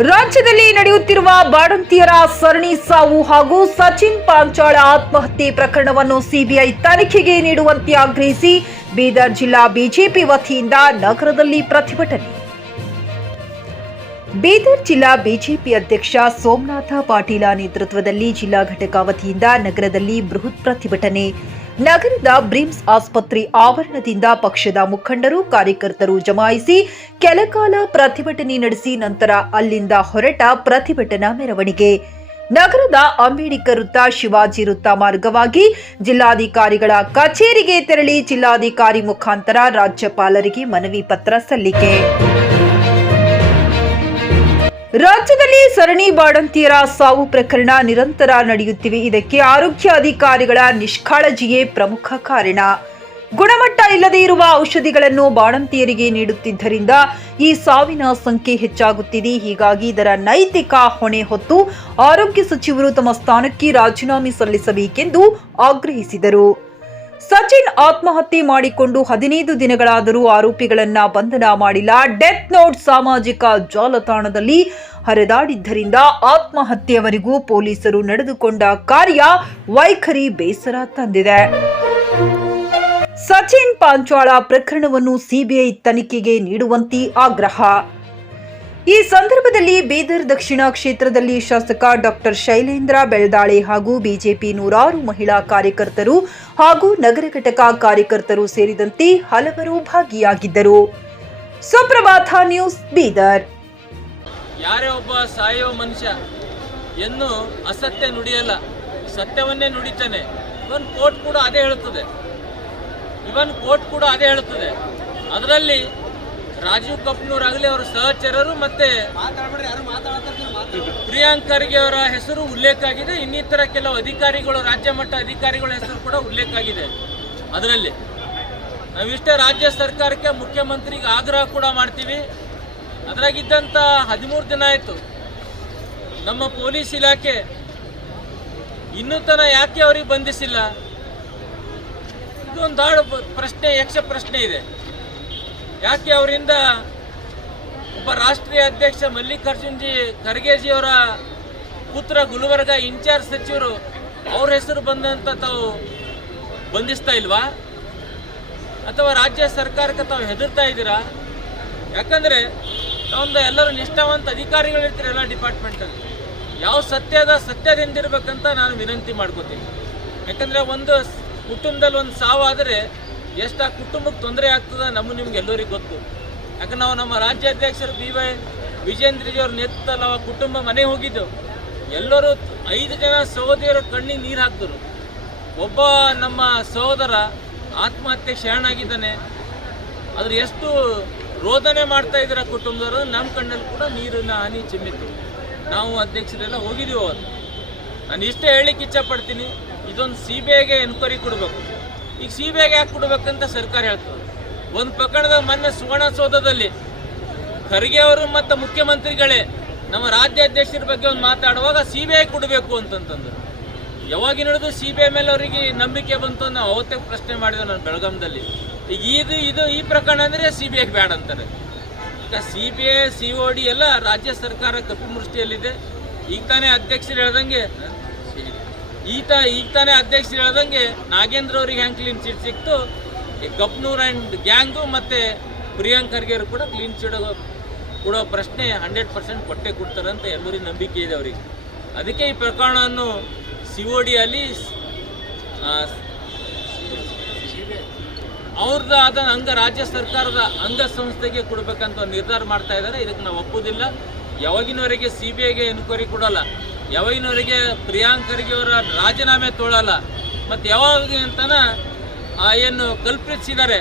ರಾಜ್ಯದಲ್ಲಿ ನಡೆಯುತ್ತಿರುವ ಬಾಡಂತಿಯರ ಸರಣಿ ಸಾವು ಹಾಗೂ ಸಚಿನ್ ಪಾಂಚಾಳ ಆತ್ಮಹತ್ಯೆ ಪ್ರಕರಣವನ್ನು ಸಿಬಿಐ ತನಿಖೆಗೆ ನೀಡುವಂತೆ ಆಗ್ರಹಿಸಿ ಬೀದರ್ ಜಿಲ್ಲಾ ಬಿಜೆಪಿ ವತಿಯಿಂದ ನಗರದಲ್ಲಿ ಪ್ರತಿಭಟನೆ. ಬೀದರ್ ಜಿಲ್ಲಾ ಬಿಜೆಪಿ ಅಧ್ಯಕ್ಷ ಸೋಮನಾಥ ಪಾಟೀಲ ನೇತೃತ್ವದಲ್ಲಿ ಜಿಲ್ಲಾ ಘಟಕ ವತಿಯಿಂದ ನಗರದಲ್ಲಿ ಬೃಹತ್ ಪ್ರತಿಭಟನೆ. ನಗರದ ಬ್ರಿಮ್ಸ್ ಆಸ್ಪತ್ರೆ ಆವರಣದಿಂದ ಪಕ್ಷದ ಮುಖಂಡರು ಕಾರ್ಯಕರ್ತರು ಜಮಾಯಿಸಿ ಕೆಲಕಾಲ ಪ್ರತಿಭಟನೆ ನಡೆಸಿ ನಂತರ ಅಲ್ಲಿಂದ ಹೊರಟ ಪ್ರತಿಭಟನಾ ಮೆರವಣಿಗೆ. ನಗರದ ಅಂಬೇಡ್ಕರ್ ವೃತ್ತ ಶಿವಾಜಿ ವೃತ್ತ ಮಾರ್ಗವಾಗಿ ಜಿಲ್ಲಾಧಿಕಾರಿಗಳ ಕಚೇರಿಗೆ ತೆರಳಿ ಜಿಲ್ಲಾಧಿಕಾರಿ ಮುಖಾಂತರ ರಾಜ್ಯಪಾಲರಿಗೆ ಮನವಿ ಪತ್ರ ಸಲ್ಲಿಕೆ. ರಾಜ್ಯದಲ್ಲಿ ಸರಣಿ ಬಾಣಂತಿಯರ ಸಾವು ಪ್ರಕರಣ ನಿರಂತರ ನಡೆಯುತ್ತಿವೆ. ಇದಕ್ಕೆ ಆರೋಗ್ಯ ಅಧಿಕಾರಿಗಳ ನಿಷ್ಕಾಳಜಿಯೇ ಪ್ರಮುಖ ಕಾರಣ. ಗುಣಮಟ್ಟ ಇಲ್ಲದೇ ಇರುವ ಔಷಧಿಗಳನ್ನು ಬಾಣಂತಿಯರಿಗೆ ನೀಡುತ್ತಿದ್ದರಿಂದ ಈ ಸಾವಿನ ಸಂಖ್ಯೆ ಹೆಚ್ಚಾಗುತ್ತಿದೆ. ಹೀಗಾಗಿ ಇದರ ನೈತಿಕ ಹೊಣೆ ಹೊತ್ತು ಆರೋಗ್ಯ ಸಚಿವರು ತಮ್ಮ ಸ್ಥಾನಕ್ಕೆ ರಾಜೀನಾಮೆ ಸಲ್ಲಿಸಬೇಕೆಂದು ಆಗ್ರಹಿಸಿದರು. ಸಚಿನ್ ಆತ್ಮಹತ್ಯೆ ಮಾಡಿಕೊಂಡು ಹದಿನೈದು ದಿನಗಳಾದರೂ ಆರೋಪಿಗಳನ್ನ ಬಂಧನ ಮಾಡಿಲ್ಲ. ಡೆತ್ ನೋಟ್ ಸಾಮಾಜಿಕ ಜಾಲತಾಣದಲ್ಲಿ ಹರಿದಾಡಿದ್ದರಿಂದ ಆತ್ಮಹತ್ಯೆಯವರೆಗೂ ಪೊಲೀಸರು ನಡೆದುಕೊಂಡ ಕಾರ್ಯ ವೈಖರಿ ಬೇಸರ ತಂದಿದೆ. ಸಚಿನ್ ಪಾಂಚಾಳ ಪ್ರಕರಣವನ್ನು ಸಿಬಿಐ ತನಿಖೆಗೆ ನೀಡುವಂತೆ ಆಗ್ರಹ. ಈ ಸಂದರ್ಭದಲ್ಲಿ ಬೀದರ್ ದಕ್ಷಿಣ ಕ್ಷೇತ್ರದಲ್ಲಿ ಶಾಸಕ ಡಾಕ್ಟರ್ ಶೈಲೇಂದ್ರ ಬೆಳ್ದಾಳೆ ಹಾಗೂ ಬಿಜೆಪಿ ನೂರಾರು ಮಹಿಳಾ ಕಾರ್ಯಕರ್ತರು ಹಾಗೂ ನಗರ ಘಟಕ ಕಾರ್ಯಕರ್ತರು ಸೇರಿದಂತೆ ಹಲವರು ಭಾಗಿಯಾಗಿದ್ದರು. ಸುಪ್ರಭಾತ ನ್ಯೂಸ್, ಬೀದರ್. ಯಾರೇ ಒಬ್ಬ ಸಾಯೋ ಮನುಷ್ಯ ಎನ್ನು ಅಸತ್ಯ ನುಡಿಯಲ್ಲ, ಸತ್ಯವನ್ನೇ ನುಡಿತಾನೆ. ಇವನ್ ಕೋರ್ಟ್ ಕೂಡ ಅದೇ ಹೇಳುತ್ತದೆ. ಇವನ್ ಕೋರ್ಟ್ ಕೂಡ ಅದೇ ಹೇಳುತ್ತದೆ. ಅದರಲ್ಲಿ ರಾಜೀವ್ ಕಪ್ನೂರ್ ಆಗಲಿ ಅವರ ಸಹಚರರು ಮತ್ತೆ ಪ್ರಿಯಾಂಕ್ ಖರ್ಗೆ ಅವರ ಹೆಸರು ಉಲ್ಲೇಖ ಆಗಿದೆ. ಇನ್ನಿತರ ಕೆಲವು ಅಧಿಕಾರಿಗಳು, ರಾಜ್ಯ ಮಟ್ಟ ಅಧಿಕಾರಿಗಳ ಹೆಸರು ಕೂಡ ಉಲ್ಲೇಖ ಆಗಿದೆ. ಅದರಲ್ಲಿ ನಾವಿಷ್ಟೇ ರಾಜ್ಯ ಸರ್ಕಾರಕ್ಕೆ ಮುಖ್ಯಮಂತ್ರಿಗೆ ಆಗ್ರಹ ಕೂಡ ಮಾಡ್ತೀವಿ. ಅದ್ರಾಗಿದ್ದಂಥ ಹದಿಮೂರು ದಿನ ಆಯಿತು. ನಮ್ಮ ಪೊಲೀಸ್ ಇಲಾಖೆ ಇನ್ನೂ ತನ ಯಾಕೆ ಅವ್ರಿಗೆ ಬಂಧಿಸಿಲ್ಲ? ಇದೊಂದು ದಾಳು ಪ್ರಶ್ನೆ, ಯಕ್ಷ ಪ್ರಶ್ನೆ ಇದೆ. ಯಾಕೆ ಅವರಿಂದ ಒಬ್ಬ ರಾಷ್ಟ್ರೀಯ ಅಧ್ಯಕ್ಷ ಮಲ್ಲಿಕಾರ್ಜುನ್ ಜಿ ಖರ್ಗೆಜಿ ಅವರ ಪುತ್ರ ಗುಲ್ಬರ್ಗ ಇನ್ಚಾರ್ಜ್ ಸಚಿವರು ಅವ್ರ ಹೆಸರು ಬಂದಂತ ತಾವು ಬಂಧಿಸ್ತಾ ಇಲ್ವಾ? ಅಥವಾ ರಾಜ್ಯ ಸರ್ಕಾರಕ್ಕೆ ತಾವು ಹೆದರ್ತಾ ಇದ್ದೀರಾ? ಯಾಕಂದ್ರೆ ಒಂದು ಎಲ್ಲರೂ ನಿಷ್ಠಾವಂತ ಅಧಿಕಾರಿಗಳು ಇರ್ತಾರೆ ಎಲ್ಲ ಡಿಪಾರ್ಟ್ಮೆಂಟಲ್ಲಿ. ಯಾವ ಸತ್ಯದ ಸತ್ಯದಿಂದಿರ್ಬೇಕಂತ ನಾನು ವಿನಂತಿ ಮಾಡ್ಕೋತೀನಿ. ಯಾಕಂದ್ರೆ ಒಂದು ಕುಟುಂಬದಲ್ಲಿ ಒಂದು ಸಾವಾದರೆ ಎಷ್ಟು ಆ ಕುಟುಂಬಕ್ಕೆ ತೊಂದರೆ ಆಗ್ತದೆ ನಮ್ಮ ನಿಮ್ಗೆ ಎಲ್ಲರಿಗೂ ಗೊತ್ತು. ಯಾಕಂದ್ರೆ ನಾವು ನಮ್ಮ ರಾಜ್ಯಾಧ್ಯಕ್ಷರು ಬಿ ವೈ ವಿಜೇಂದ್ರಜಿ ಅವ್ರ ನೆತ್ತ ನಾವು ಕುಟುಂಬ ಮನೆ ಹೋಗಿದ್ದೆವು. ಎಲ್ಲರೂ ಐದು ಜನ ಸಹೋದರಿಯರ ಕಣ್ಣಿಗೆ ನೀರು ಹಾಕಿದ್ರು. ಒಬ್ಬ ನಮ್ಮ ಸಹೋದರ ಆತ್ಮಹತ್ಯೆ ಶರಣಾಗಿದ್ದಾನೆ ಅದ್ರ ಎಷ್ಟು ರೋದನೆ ಮಾಡ್ತಾ ಇದ್ದೀರ ಕುಟುಂಬದವರು ನಮ್ಮ ಕಣ್ಣಲ್ಲಿ ಕೂಡ ನೀರಿನ ಹಾನಿ ಚಿಮ್ಮಿತ್ತು. ನಾವು ಅಧ್ಯಕ್ಷರೆಲ್ಲ ಹೋಗಿದ್ದೀವಿ ಅವರು ನಾನು ಇಷ್ಟೇ ಹೇಳಲಿಕ್ಕೆ ಇಚ್ಛಪಡ್ತೀನಿ ಇದೊಂದು ಸಿ ಬಿ ಐಗೆ ಎನ್ಕ್ವೈರಿ ಕೊಡಬೇಕು. ಈಗ ಸಿ ಬಿ ಐಗೆ ಯಾಕೆ ಕೊಡ್ಬೇಕಂತ ಸರ್ಕಾರ ಹೇಳ್ತದೆ. ಒಂದು ಪ್ರಕರಣದ ಮೊನ್ನೆ ಸುವರ್ಣಸೌಧದಲ್ಲಿ ಖರ್ಗೆ ಅವರು ಮತ್ತು ಮುಖ್ಯಮಂತ್ರಿಗಳೇ ನಮ್ಮ ರಾಜ್ಯಾಧ್ಯಕ್ಷರ ಬಗ್ಗೆ ಒಂದು ಮಾತಾಡುವಾಗ ಸಿ ಬಿ ಐ ಕೊಡಬೇಕು ಅಂತಂತಂದ್ರು. ಯಾವಾಗ ನಡೆದು ಸಿ ಬಿ ಐ ಮೇಲೆ ಅವರಿಗೆ ನಂಬಿಕೆ ಬಂತು ನಾವು ಅವತ್ತೇ ಪ್ರಶ್ನೆ ಮಾಡಿದೆ ನಾನು ಬೆಳಗಾಂದಲ್ಲಿ ಈಗ ಇದು ಇದು ಈ ಪ್ರಕರಣ ಅಂದರೆ ಸಿ ಬಿ ಐಗೆ ಬೇಡ ಅಂತಾರೆ. ಈಗ C B I C O D ಎಲ್ಲ ರಾಜ್ಯ ಸರ್ಕಾರ ಕಪಿಮೃಷ್ಟಿಯಲ್ಲಿದೆ. ಈಗ ತಾನೇ ಅಧ್ಯಕ್ಷರು ಹೇಳ್ದಂಗೆ ಈತ ಈಗ ತಾನೇ ಅಧ್ಯಕ್ಷರು ಹೇಳ್ದಂಗೆ ನಾಗೇಂದ್ರ ಅವ್ರಿಗೆ ಹ್ಯಾಂಗ್ ಕ್ಲೀನ್ ಚಿಟ್ ಸಿಕ್ತು. ಕಪ್ನೂರ್ ಆ್ಯಂಡ್ ಗ್ಯಾಂಗು ಮತ್ತು ಪ್ರಿಯಾಂಕ್ ಖರ್ಗೆ ಅವರು ಕೂಡ ಕ್ಲೀನ್ ಚಿಟ್ ಕೊಡೋ ಪ್ರಶ್ನೆ ಹಂಡ್ರೆಡ್ ಪರ್ಸೆಂಟ್ ಕೊಟ್ಟೆ ಕೊಡ್ತಾರಂತ ಎಲ್ಲರಿಗೂ ನಂಬಿಕೆ ಇದೆ ಅವರಿಗೆ. ಅದಕ್ಕೆ ಈ ಪ್ರಕರಣವನ್ನು ಸಿ ಒ ಡಿಯಲ್ಲಿ ಅವ್ರದ್ದು ಆದ ಅಂಗ ರಾಜ್ಯ ಸರ್ಕಾರದ ಅಂಗಸಂಸ್ಥೆಗೆ ಕೊಡಬೇಕಂತ ನಿರ್ಧಾರ ಮಾಡ್ತಾ ಇದ್ದಾರೆ. ಇದಕ್ಕೆ ನಾವು ಒಪ್ಪುವುದಿಲ್ಲ ಯಾವಾಗಿನವರೆಗೆ ಸಿ ಬಿ ಐಗೆ ಎನ್ಕ್ವೈರಿ ಕೊಡಲ್ಲ. ಯಾವಾಗಿನವರೆಗೆ ಪ್ರಿಯಾಂಕರಿಗೆ ಅವರ ರಾಜೀನಾಮೆ ತೋಳಲ್ಲ. ಮತ್ತು ಯಾವಾಗ ಅಂತನ ಆ ಏನು ಕಲ್ಪಿಸಿದ್ದಾರೆ.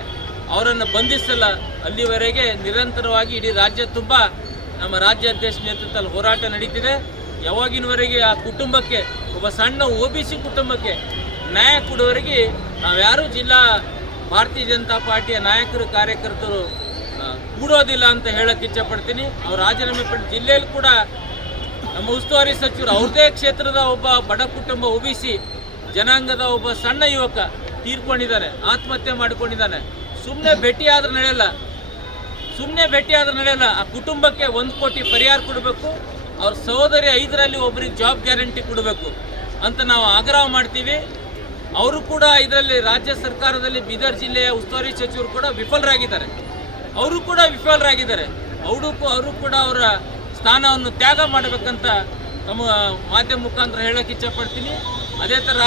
ಅವರನ್ನು ಬಂಧಿಸಲ್ಲ. ಅಲ್ಲಿವರೆಗೆ ನಿರಂತರವಾಗಿ ಇಡೀ ರಾಜ್ಯ ತುಂಬ ನಮ್ಮ ರಾಜ್ಯಾಧ್ಯಕ್ಷ ನೇತೃತ್ವದಲ್ಲಿ ಹೋರಾಟ ನಡೀತಿದೆ. ಯಾವಾಗಿನವರೆಗೆ ಆ ಕುಟುಂಬಕ್ಕೆ, ಒಬ್ಬ ಸಣ್ಣ ಒ ಬಿ ಸಿ ಕುಟುಂಬಕ್ಕೆ ನ್ಯಾಯ ಕೊಡುವವರೆಗೆ ನಾವ್ಯಾರು ಜಿಲ್ಲಾ ಭಾರತೀಯ ಜನತಾ ಪಾರ್ಟಿಯ ನಾಯಕರು, ಕಾರ್ಯಕರ್ತರು ಕೂಡೋದಿಲ್ಲ ಅಂತ ಹೇಳಕ್ಕೆ ಇಚ್ಛಪಡ್ತೀನಿ ಅವ್ರು ರಾಜೀನಾಮೆ ಪಡೆದ ಜಿಲ್ಲೆಯಲ್ಲಿ ಕೂಡ ನಮ್ಮ ಉಸ್ತುವಾರಿ ಸಚಿವರು ಅವ್ರದೇ ಕ್ಷೇತ್ರದ ಒಬ್ಬ ಬಡ ಕುಟುಂಬ ಒಬಿಸಿ ಜನಾಂಗದ ಒಬ್ಬ ಸಣ್ಣ ಯುವಕ ತೀರ್ಕೊಂಡಿದ್ದಾನೆ ಆತ್ಮಹತ್ಯೆ ಮಾಡಿಕೊಂಡಿದ್ದಾನೆ. ಸುಮ್ಮನೆ ಭೇಟಿ ಆದ್ರೆ ನಡೆಯಲ್ಲ. ಸುಮ್ಮನೆ ಭೇಟಿ ಆದ್ರೆ ನಡೆಯಲ್ಲ. ಆ ಕುಟುಂಬಕ್ಕೆ ಒಂದು ಕೋಟಿ ಪರಿಹಾರ ಕೊಡಬೇಕು. ಅವ್ರ ಸಹೋದರಿ ಐದರಲ್ಲಿ ಒಬ್ಬರಿಗೆ ಜಾಬ್ ಗ್ಯಾರಂಟಿ ಕೊಡಬೇಕು ಅಂತ ನಾವು ಆಗ್ರಹ ಮಾಡ್ತೀವಿ. ಅವರು ಕೂಡ ಇದರಲ್ಲಿ ರಾಜ್ಯ ಸರ್ಕಾರದಲ್ಲಿ ಬೀದರ್ ಜಿಲ್ಲೆಯ ಉಸ್ತುವಾರಿ ಸಚಿವರು ಕೂಡ ವಿಫಲರಾಗಿದ್ದಾರೆ. ಅವರು ಕೂಡ ವಿಫಲರಾಗಿದ್ದಾರೆ. ಅವರು ಅವರು ಕೂಡ ಅವರ ಸ್ಥಾನವನ್ನು ತ್ಯಾಗ ಮಾಡಬೇಕಂತ ನಮ್ಮ ಮಾಧ್ಯಮ ಮುಖಾಂತರ ಹೇಳಕ್ಕೆ ಇಚ್ಛಪಡ್ತೀನಿ ಅದೇ ಥರ